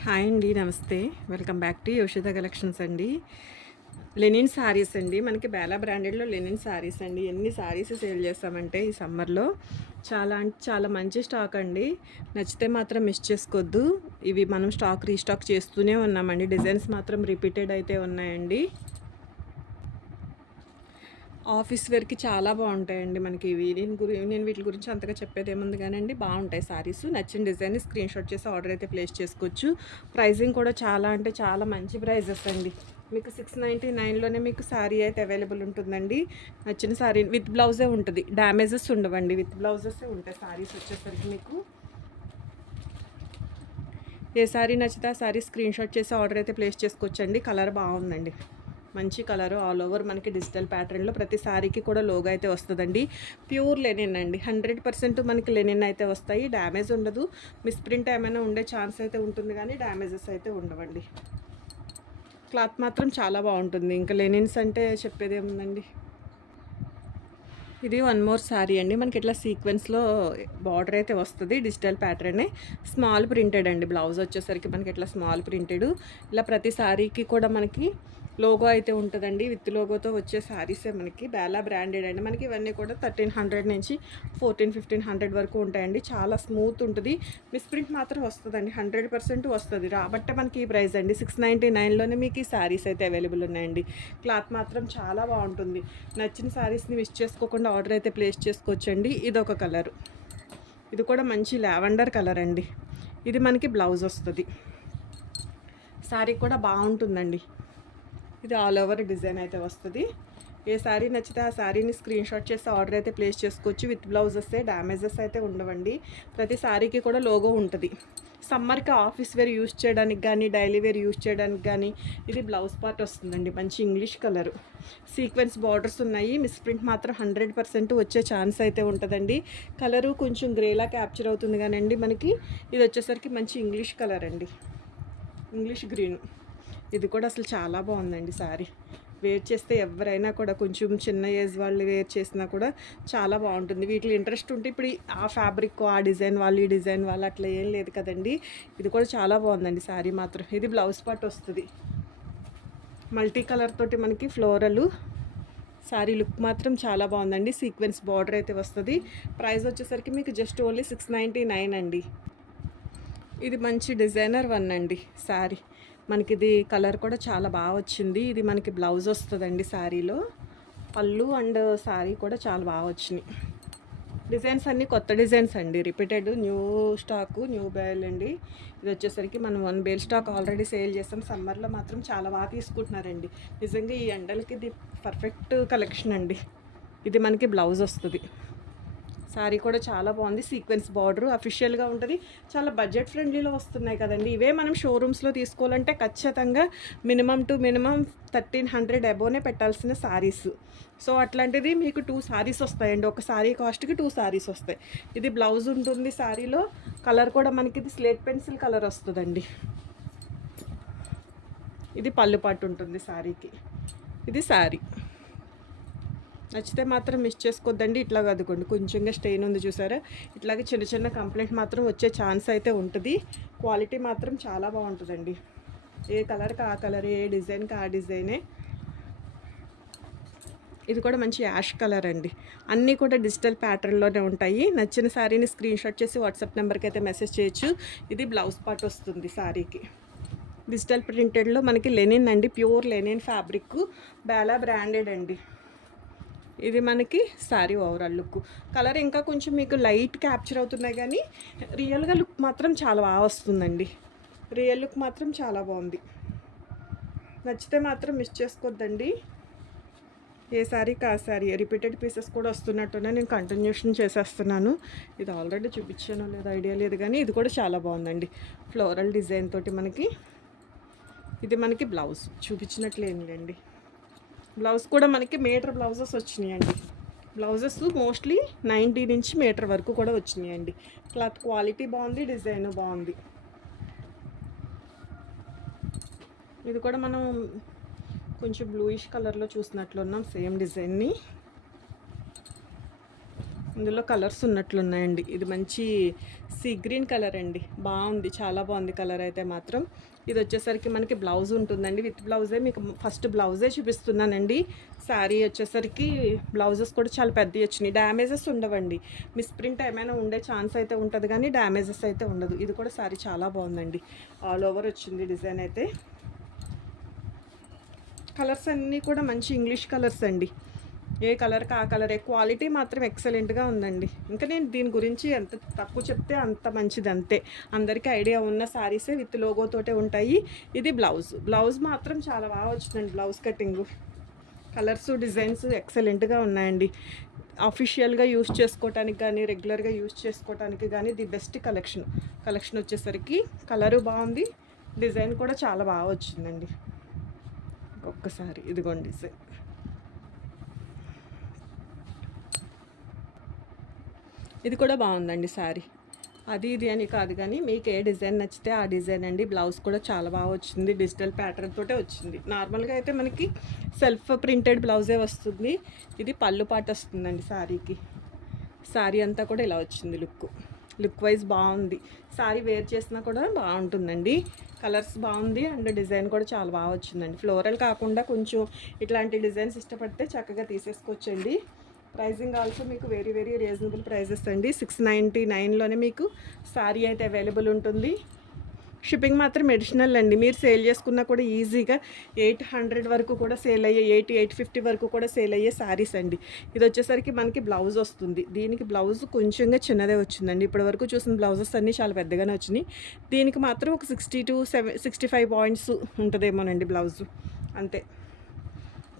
Hi అండి. నమస్తే. Welcome back to యోషిత collections అండి. లెనిన్ శారీస్ అండి. మనకి బేలా బ్రాండెడ్‌లో లెనిన్ శారీస్ అండి. ఎన్ని శారీస్ సేల్ చేస్తామంటే ఈ సమ్మర్‌లో చాలా అంటే చాలా మంచి స్టాక్ అండి. నచ్చితే మాత్రం మిస్ చేసుకోవద్దు. ఇవి మనం రీస్టాక్ చేస్తూనే ఉన్నామండి. డిజైన్స్ మాత్రం రిపీటెడ్ అయితే ఉన్నాయండి. ఆఫీస్ వేర్‌కి చాలా బావుంటాయండి మనకి ఇవి. నేను వీటి గురించి అంతగా చెప్పేదేముంది గానండి, బావుంటాయి శారీసు. నచ్చిన డిజైన్‌ని స్క్రీన్‌షాట్ చేసి ఆర్డర్ అయితే ప్లేస్ చేసుకోవచ్చు. ప్రైజింగ్ కూడా చాలా అంటే చాలా మంచి ప్రైజెస్ అండి. మీకు 699లోనే మీకు శారీ అయితే అవైలబుల్ ఉంటుందండి. నచ్చిన శారీ విత్ బ్లౌజే ఉంటది. డ్యామేజెస్ ఉండవండి. విత్ బ్లౌజెసే ఉంటాయి శారీస్ వచ్చేసరికి మీకు. ఏ శారీ నచ్చితే ఆ శారీ స్క్రీన్‌షాట్ చేసి ఆర్డర్ అయితే ప్లేస్ చేసుకోవచ్చండి. కలర్ బావుందండి. మంచి కలరు ఆల్ ఓవర్ మనకి డిజిటల్ ప్యాటర్న్‌లో ప్రతి శారీకి కూడా లోగో అయితే వస్తదండి. ప్యూర్ లెనిన్ అండి. 100% మనకి లెనిన్ అయితే వస్తాయి. డ్యామేజ్ ఉండదు. మిస్‌ప్రింట్ ఏమైనా ఉండే ఛాన్స్ అయితే ఉంటుంది గానీ డ్యామేజెస్ అయితే ఉండవండి. క్లాత్ మాత్రం చాలా బావుంటుంది. ఇంకా లెనిన్స్ అంటే చెప్పేదేముందండి. ఇది వన్ మోర్ శారీ అండి. మనకి ఇట్లా సీక్వెన్స్‌లో బార్డర్ అయితే వస్తది. డిజిటల్ ప్యాటర్నే. స్మాల్ ప్రింటెడ్ అండి. బ్లౌజ్ వచ్చేసరికి మనకి ఇట్లా స్మాల్ ప్రింటెడు. ఇలా ప్రతి శారీకి కూడా మనకి లోగో అయితే ఉంటదండి. విత్ లోగోతో వచ్చే శారీసే మనకి బేలా బ్రాండెడ్ అండి. మనకి ఇవన్నీ కూడా 1300 నుంచి 1500 వరకు ఉంటాయండి. చాలా స్మూత్ ఉంటది. మిస్‌ప్రింట్ మాత్రం వస్తదండి. 100% వస్తది. రాబట్టే మనకి ఈ ప్రైస్ అండి. 699లోనే మీకు ఈ శారీస్ అయితే అవైలబుల్ ఉన్నాయండి. క్లాత్ మాత్రం చాలా బావుంటుంది. నచ్చిన శారీస్‌ని మిస్ చేసుకోకుండా ఆర్డర్ అయితే ప్లేస్ చేసుకోవచ్చండి. ఇదొక కలరు. ఇది కూడా మంచి లావెండర్ కలర్ అండి. ఇది మనకి బ్లౌజ్ వస్తది. శారీ కూడా బావుంటుందండి. ఇది ఆల్ ఓవర్ డిజైన్ అయితే వస్తది. ఏ శారీ నచ్చితే ఆ శారీని స్క్రీన్‌షాట్ చేసి ఆర్డర్ అయితే ప్లేస్ చేసుకోవచ్చు. విత్ బ్లౌజెసే డ్యామేజెస్ అయితే ఉండవండి. ప్రతి శారీకి కూడా లోగో ఉంటది. సమ్మర్‌కి ఆఫీస్ వేర్ యూజ్ చేయడానికి గానీ, డైలీ వేర్ యూజ్ చేయడానికి గానీ ఇది బ్లౌజ్ పార్ట్ వస్తుందండి. మంచి ఇంగ్లీష్ కలరు. సీక్వెన్స్ బార్డర్స్ ఉన్నాయి. మిస్‌ప్రింట్ మాత్రం 100% వచ్చే ఛాన్స్ అయితే ఉంటదండి. కలరు కొంచెం గ్రేలా క్యాప్చర్ అవుతుంది గానండి మనకి. ఇది వచ్చేసరికి మంచి ఇంగ్లీష్ కలర్ అండి. English green. ఇది కూడా అసలు చాలా బాగుందండి శారీ. వేర్ చేస్తే ఎవరైనా కూడా కొంచెం చిన్న ఏజ్ వాళ్ళు వేర్ చేసినా కూడా చాలా బాగుంటుంది. వీటిలో ఇంట్రెస్ట్ ఉంటే ఇప్పుడు ఆ ఫ్యాబ్రిక్ ఆ డిజైన్ వాళ్ళు ఈ డిజైన్ వాళ్ళు అట్లా ఏం లేదు కదండి. ఇది కూడా చాలా బాగుందండి శారీ మాత్రం. ఇది బ్లౌజ్ పార్ట్ వస్తుంది. మల్టీ కలర్ తోటి మనకి ఫ్లోరల్ శారీ లుక్ మాత్రం చాలా బాగుందండి. సీక్వెన్స్ బార్డర్ అయితే వస్తుంది. ప్రైస్ వచ్చేసరికి మీకు జస్ట్ ఓన్లీ 699 అండి. ఇది మంచి డిజైనర్ వన్ అండి శారీ. మనకిది కలర్ కూడా చాలా బాగా వచ్చింది. ఇది మనకి బ్లౌజ్ వస్తుందండి శారీలో. పళ్ళు అండ్ శారీ కూడా చాలా బాగా వచ్చినాయి. డిజైన్స్ అన్నీ కొత్త డిజైన్స్ అండి. Repeated new stock new bale అండి. ఇది వచ్చేసరికి మనం one bale stock already sale చేసాం. సమ్మర్లో మాత్రం చాలా బాగా తీసుకుంటున్నారండి. నిజంగా ఈ ఎండలకి ఇది పర్ఫెక్ట్ కలెక్షన్ అండి. ఇది మనకి బ్లౌజ్ వస్తుంది. శారీ కూడా చాలా బాగుంది. సీక్వెన్స్ బార్డర్ అఫీషియల్‌గా ఉంటది. చాలా బడ్జెట్ ఫ్రెండ్లీలో వస్తున్నాయి కదండీ. ఇవే మనం షోరూమ్స్‌లో తీసుకోవాలంటే ఖచ్చితంగా మినిమమ్ టు మినిమమ్ 1300 అబోనే పెట్టాల్సిన శారీస్. సో, అట్లాంటిది మీకు 2 శారీస్ వస్తాయండి. ఒక శారీ కాస్ట్‌కి 2 శారీస్ వస్తాయి. ఇది బ్లౌజ్ ఉంటుంది శారీలో. కలర్ కూడా మనకిది స్లేట్ పెన్సిల్ కలర్ వస్తదండి. ఇది పళ్ళు పాటు ఉంటుంది శారీకి. ఇది శారీ. నచ్చితే మాత్రం మిస్ చేసుకోవద్దండి. ఇట్లా అదుకోండి కొంచెంగా స్టెయిన్ ఉంది చూసారా, ఇట్లాగే చిన్న చిన్న కంప్లైంట్ మాత్రం వచ్చే ఛాన్స్ అయితే ఉంటుంది. క్వాలిటీ మాత్రం చాలా బాగుంటుందండి. ఏ కలర్కి ఆ కలర్, ఏ డిజైన్కి ఆ డిజైనే. ఇది కూడా మంచి యాష్ కలర్ అండి. అన్నీ కూడా డిజిటల్ ప్యాటర్న్లోనే ఉంటాయి. నచ్చిన శారీని స్క్రీన్షాట్ చేసి వాట్సాప్ నెంబర్కి అయితే మెసేజ్ చేయొచ్చు. ఇది బ్లౌజ్ పార్ట్ వస్తుంది శారీకి. డిజిటల్ ప్రింటెడ్లో మనకి లెనిన్ అండి. Pure linen fabric. బేలా బ్రాండెడ్ అండి. ఇది మనకి శారీ ఓవరాల్ లుక్. కలర్ ఇంకా కొంచెం మీకు లైట్ క్యాప్చర్ అవుతున్నాయి కానీ రియల్గా లుక్ మాత్రం చాలా బాగా వస్తుందండి. రియల్ లుక్ మాత్రం చాలా బాగుంది. నచ్చితే మాత్రం మిస్ చేసుకోవద్దండి. ఏ శారీకి ఆ శారీ. రిపీటెడ్ పీసెస్ కూడా వస్తున్నట్టునే నేను కంటిన్యూషన్ చేసేస్తున్నాను. ఇది ఆల్రెడీ చూపించానో లేదో ఐడియా లేదు కానీ ఇది కూడా చాలా బాగుందండి. ఫ్లోరల్ డిజైన్ తోటి మనకి. ఇది మనకి బ్లౌజ్ చూపించినట్లేండి. బ్లౌజ్ కూడా మనకి మీటర్ బ్లౌజెస్ వచ్చినాయండి. బ్లౌజెస్ మోస్ట్లీ 90 నుంచి మీటర్ వరకు కూడా వచ్చినాయండి. క్లాత్ క్వాలిటీ బాగుంది. డిజైన్ బాగుంది. ఇది కూడా మనం కొంచెం బ్లూయిష్ కలర్లో చూసినట్లున్నాం సేమ్ డిజైన్ని. ఇందులో కలర్స్ ఉన్నట్లున్నాయండి. ఇది మంచి సీ గ్రీన్ కలర్ అండి. బాగుంది, చాలా బాగుంది కలర్ అయితే మాత్రం. ఇది వచ్చేసరికి మనకి బ్లౌజ్ ఉంటుందండి. విత్ బ్లౌజే మీకు ఫస్ట్ బ్లౌజే చూపిస్తున్నానండి. శారీ వచ్చేసరికి బ్లౌజెస్ కూడా చాలా పెద్దవి వచ్చినాయి. డ్యామేజెస్ ఉండవండి. మిస్ప్రింట్ ఏమైనా ఉండే ఛాన్స్ అయితే ఉంటుంది కానీ డ్యామేజెస్ అయితే ఉండదు. ఇది కూడా శారీ చాలా బాగుందండి. ఆల్ ఓవర్ వచ్చింది డిజైన్ అయితే. కలర్స్ అన్నీ కూడా మంచి ఇంగ్లీష్ కలర్స్ అండి. ఏ కలర్కి ఆ కలరే. క్వాలిటీ మాత్రం ఎక్సలెంట్గా ఉందండి. ఇంకా నేను దీని గురించి ఎంత తక్కువ చెప్తే అంత మంచిది, అంతే. అందరికీ ఐడియా ఉన్న శారీసే విత్ లోగోతోటే ఉంటాయి. ఇది బ్లౌజ్ మాత్రం చాలా బాగా వచ్చిందండి. బ్లౌజ్ కటింగు, కలర్స్, డిజైన్స్ ఎక్సలెంట్గా ఉన్నాయండి. అఫీషియల్గా యూస్ చేసుకోవటానికి కానీ రెగ్యులర్గా యూస్ చేసుకోవటానికి కానీ ది బెస్ట్ కలెక్షన్ వచ్చేసరికి కలరు బాగుంది, డిజైన్ కూడా చాలా బాగా వచ్చిందండి. ఒక్కసారి ఇదిగోండి డిజైన్. ఇది కూడా బాగుందండి శారీ. అది ఇది అని కాదు కానీ మీకు ఏ డిజైన్ నచ్చితే ఆ డిజైన్ అండి. బ్లౌజ్ కూడా చాలా బాగా వచ్చింది. డిజిటల్ ప్యాటర్న్ తోటే వచ్చింది. నార్మల్గా అయితే మనకి సెల్ఫ్ ప్రింటెడ్ బ్లౌజే వస్తుంది. ఇది పళ్ళు పాట వస్తుందండి శారీకి. శారీ అంతా కూడా ఇలా వచ్చింది. లుక్ వైజ్ బాగుంది. శారీ వేర్ చేసినా కూడా బాగుంటుందండి. కలర్స్ బాగుంది అండ్ డిజైన్ కూడా చాలా బాగా వచ్చిందండి. ఫ్లోరల్ కాకుండా కొంచెం ఇట్లాంటి డిజైన్స్ ఇష్టపడితే చక్కగా తీసేసుకోవచ్చండి. ప్రైజింగ్ ఆల్సో మీకు వెరీ వెరీ రీజనబుల్ ప్రైజెస్ అండి. 699లోనే మీకు శారీ అయితే అవైలబుల్ ఉంటుంది. షిప్పింగ్ మాత్రం అడిషనల్ అండి. మీరు సేల్ చేసుకున్నా కూడా ఈజీగా 800 వరకు కూడా సేల్ అయ్యే, 850 వరకు కూడా సేల్ అయ్యే శారీస్ అండి. ఇది వచ్చేసరికి మనకి బ్లౌజ్ వస్తుంది. దీనికి బ్లౌజ్ కొంచెంగా చిన్నదే వచ్చిందండి. ఇప్పటి వరకు చూసిన బ్లౌజెస్ అన్నీ చాలా పెద్దగానే వచ్చినాయి. దీనికి మాత్రం ఒక 60 to 65 పాయింట్స్ ఉంటుందేమోనండి బ్లౌజు, అంతే.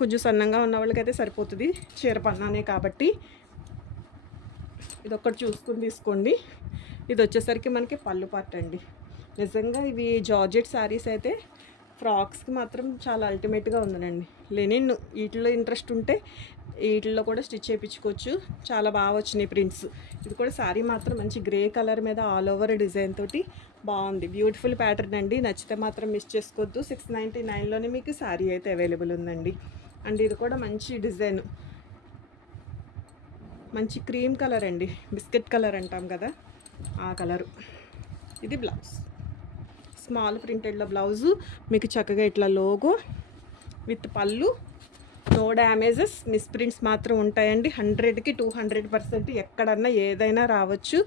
కొంచెం సన్నంగా ఉన్న వాళ్ళకైతే సరిపోతుంది, చీర పన్నానే కాబట్టి. ఇది ఒక్కటి చూసుకుని తీసుకోండి. ఇది వచ్చేసరికి మనకి పళ్ళు పార్ట్ అండి. నిజంగా ఇవి జార్జెట్ శారీస్ అయితే ఫ్రాక్స్కి మాత్రం చాలా అల్టిమేట్గా ఉందండి. లెనిన్ వీటిలో ఇంట్రెస్ట్ ఉంటే వీటిల్లో కూడా స్టిచ్ చేయించుకోవచ్చు. చాలా బాగా వచ్చినాయి ప్రింట్స్. ఇది కూడా శారీ మాత్రం మంచి గ్రే కలర్ మీద ఆల్ ఓవర్ డిజైన్ తోటి బాగుంది. బ్యూటిఫుల్ ప్యాటర్న్ అండి. నచ్చితే మాత్రం మిస్ చేసుకోవద్దు. 699లోనే మీకు శారీ అయితే అవైలబుల్ ఉందండి. అండ్ ఇది కూడా మంచి డిజైన్, మంచి క్రీమ్ కలర్ అండి. బిస్కెట్ కలర్ అంటాం కదా, ఆ కలరు. ఇది బ్లౌజ్, స్మాల్ ప్రింటెడ్లో బ్లౌజు మీకు చక్కగా ఇట్లా లోగో విత్ పళ్ళు. నో డ్యామేజెస్, మిస్ప్రింట్స్ మాత్రం ఉంటాయండి. 100కి 200% ఎక్కడన్నా ఏదైనా రావచ్చు.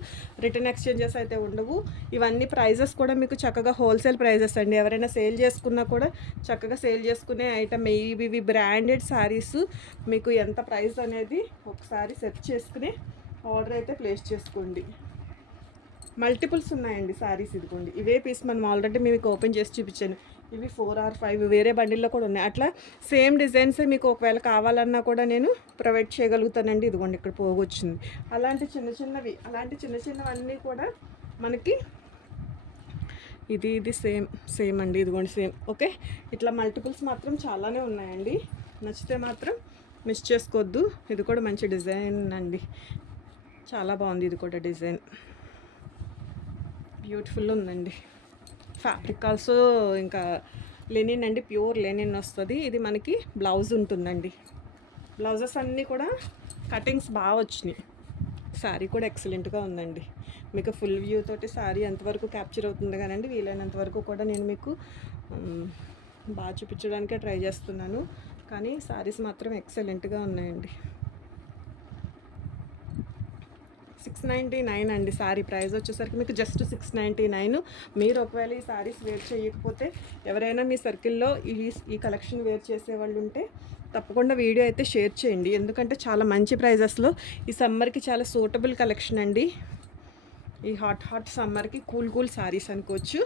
రిటర్న్ ఎక్స్చేంజెస్ అయితే ఉండవు. ఇవన్నీ ప్రైజెస్ కూడా మీకు చక్కగా హోల్సేల్ ప్రైజెస్ అండి. ఎవరైనా సేల్ చేసుకున్నా కూడా చక్కగా సేల్ చేసుకునే ఐటమ్. ఇవి బ్రాండెడ్ శారీస్. మీకు ఎంత ప్రైస్ అనేది ఒకసారి సెర్చ్ చేసుకుని ఆర్డర్ అయితే ప్లేస్ చేసుకోండి. మల్టిపుల్స్ ఉన్నాయండి శారీస్. ఇదిగోండి ఇవే పీస్ మనం ఆల్రెడీ మీకు ఓపెన్ చేసి చూపించాను. ఇవి 4 or 5 వేరే బండిల్లో కూడా ఉన్నాయి. అట్లా సేమ్ డిజైన్సే మీకు ఒకవేళ కావాలన్నా కూడా నేను ప్రొవైడ్ చేయగలుగుతానండి. ఇదిగోండి ఇక్కడ పోగొచ్చింది. అలాంటి చిన్నవన్నీ కూడా మనకి ఇది సేమ్ అండి. ఇదిగోండి సేమ్. ఓకే, ఇట్లా మల్టిపుల్స్ మాత్రం చాలానే ఉన్నాయండి. నచ్చితే మాత్రం మిస్ చేసుకోవద్దు. ఇది కూడా మంచి డిజైన్ అండి, చాలా బాగుంది. ఇది కూడా డిజైన్ బ్యూటిఫుల్ ఉందండి. ఫ్యాబ్రిక్ ఆల్సో ఇంకా లెనిన్ అండి, ప్యూర్ లెనిన్ వస్తుంది. ఇది మనకి బ్లౌజ్ ఉంటుందండి. బ్లౌజెస్ అన్నీ కూడా కటింగ్స్ బాగా వచ్చినాయి. శారీ కూడా ఎక్సలెంట్గా ఉందండి. మీకు ఫుల్ వ్యూ తోటి శారీ ఎంతవరకు క్యాప్చర్ అవుతుంది కానండి, వీలైనంత వరకు కూడా నేను మీకు బాగా చూపించడానికే ట్రై చేస్తున్నాను. కానీ శారీస్ మాత్రం ఎక్సలెంట్గా ఉన్నాయండి. 699 అండి శారీ ప్రైస్ వచ్చేసరికి మీకు జస్ట్ 699. మీరు ఒకవేళ ఈ శారీస్ వేర్ చేయకపోతే ఎవరైనా మీ సర్కిల్లో ఈ కలెక్షన్ వేర్ చేసేవాళ్ళు ఉంటే తప్పకుండా వీడియో అయితే షేర్ చేయండి. ఎందుకంటే చాలా మంచి ప్రైజెస్లో ఈ సమ్మర్కి చాలా సూటబుల్ కలెక్షన్ అండి. ఈ హాట్ సమ్మర్కి కూల్ శారీస్ అనుకోవచ్చు.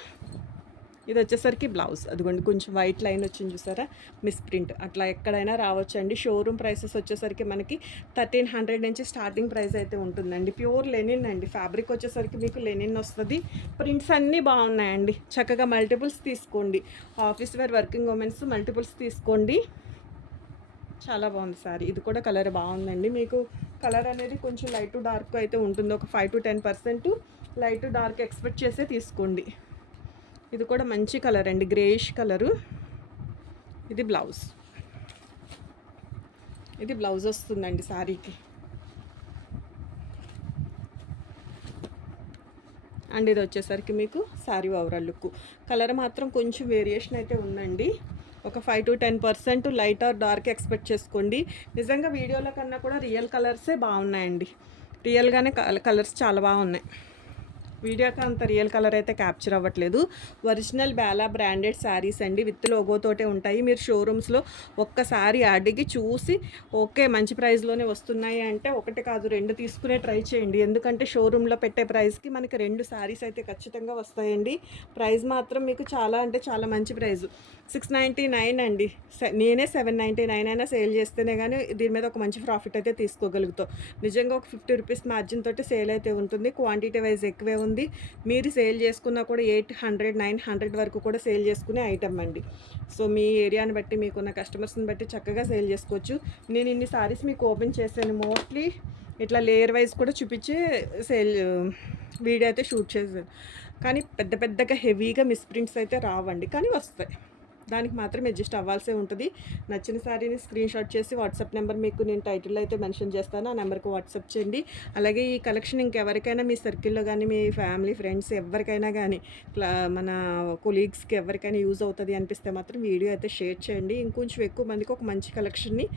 ఇది వచ్చేసరికి బ్లౌజ్. అదిగోండి కొంచెం వైట్ లైన్ వచ్చింది చూసారా, మిస్ ప్రింట్. అట్లా ఎక్కడైనా రావచ్చండి. షోరూమ్ ప్రైసెస్ వచ్చేసరికి మనకి 1300 నుంచి స్టార్టింగ్ ప్రైస్ అయితే ఉంటుందండి. ప్యూర్ లెనిన్ అండి. ఫ్యాబ్రిక్ వచ్చేసరికి మీకు లెనిన్ వస్తుంది. ప్రింట్స్ అన్నీ బాగున్నాయండి. చక్కగా మల్టిపుల్స్ తీసుకోండి. Office wear working womens multiples తీసుకోండి. చాలా బాగుంది సారీ. ఇది కూడా కలర్ బాగుందండి. మీకు కలర్ అనేది కొంచెం లైట్ టు డార్క్ అయితే ఉంటుంది. ఒక 5 to 10% light to dark expect చేసే తీసుకోండి. ఇది కూడా మంచి కలర్ అండి, గ్రేయిష్ కలరు. ఇది బ్లౌజ్ వస్తుందండి శారీకి. అండ్ ఇది వచ్చేసరికి మీకు శారీ ఓవరాల్ లుక్. కలర్ మాత్రం కొంచెం వేరియేషన్ అయితే ఉందండి. ఒక 5-10% లైట్ ఆర్ డార్క్ ఎక్స్పెక్ట్ చేసుకోండి. నిజంగా వీడియోల కన్నా కూడా రియల్ కలర్సే బాగున్నాయండి. రియల్గానే కలర్స్ చాలా బాగున్నాయి. వీడియోకి అంత రియల్ కలర్ అయితే క్యాప్చర్ అవ్వట్లేదు. ఒరిజినల్ బేలా బ్రాండెడ్ శారీస్ అండి, విత్ లోగోతోటే ఉంటాయి. మీరు షోరూమ్స్లో ఒక్కసారి అడిగి చూసి ఓకే మంచి ప్రైస్లోనే వస్తున్నాయి అంటే ఒకటి కాదు 2 తీసుకునే ట్రై చేయండి. ఎందుకంటే షోరూంలో పెట్టే ప్రైస్కి మనకి 2 శారీస్ అయితే ఖచ్చితంగా వస్తాయండి. ప్రైస్ మాత్రం మీకు చాలా అంటే చాలా మంచి ప్రైస్. 699 అండి. నేనే 799 అయినా సేల్ చేస్తేనే కానీ దీని మీద ఒక మంచి ప్రాఫిట్ అయితే తీసుకోగలుగుతాం. నిజంగా ఒక 50 రూపీస్ మార్జిన్ తోటి సేల్ అయితే ఉంటుంది. క్వాంటిటీ వైజ్ ఎక్కువే ఉంది. మీరు సేల్ చేసుకున్నా కూడా 800-900 వరకు కూడా సేల్ చేసుకునే ఐటమ్ అండి. సో మీ ఏరియాని బట్టి మీకున్న కస్టమర్స్ని బట్టి చక్కగా సేల్ చేసుకోవచ్చు. నేను ఇన్ని సారీస్ మీకు ఓపెన్ చేశాను. మోస్ట్లీ ఇట్లా లేయర్ వైజ్ కూడా చూపించే సేల్ వీడియో అయితే షూట్ చేశాను. కానీ పెద్ద పెద్దగా హెవీగా మిస్ప్రింట్స్ అయితే రావండి, కానీ వస్తాయి. దానికి మాత్రం అడ్జస్ట్ అవ్వాల్సే ఉంటుంది. నచ్చిన శారీని స్క్రీన్ షాట్ చేసి వాట్సాప్ నెంబర్ మీకు నేను టైటిల్లో అయితే మెన్షన్ చేస్తాను. ఆ నెంబర్కి వాట్సాప్ చేయండి. అలాగే ఈ కలెక్షన్ ఇంకెవరికైనా మీ సర్కిల్లో కానీ మీ ఫ్యామిలీ ఫ్రెండ్స్ ఎవరికైనా కానీ మన కొలీగ్స్కి ఎవరికైనా యూజ్ అవుతుంది అనిపిస్తే మాత్రం వీడియో అయితే షేర్ చేయండి. ఇంకొంచెం ఎక్కువ మందికి ఒక మంచి కలెక్షన్ని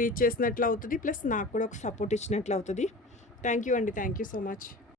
రీచ్ చేసినట్లు అవుతుంది. ప్లస్ నాకు కూడా ఒక సపోర్ట్ ఇచ్చినట్లు అవుతుంది. థ్యాంక్ యూ అండి. Thank you so much.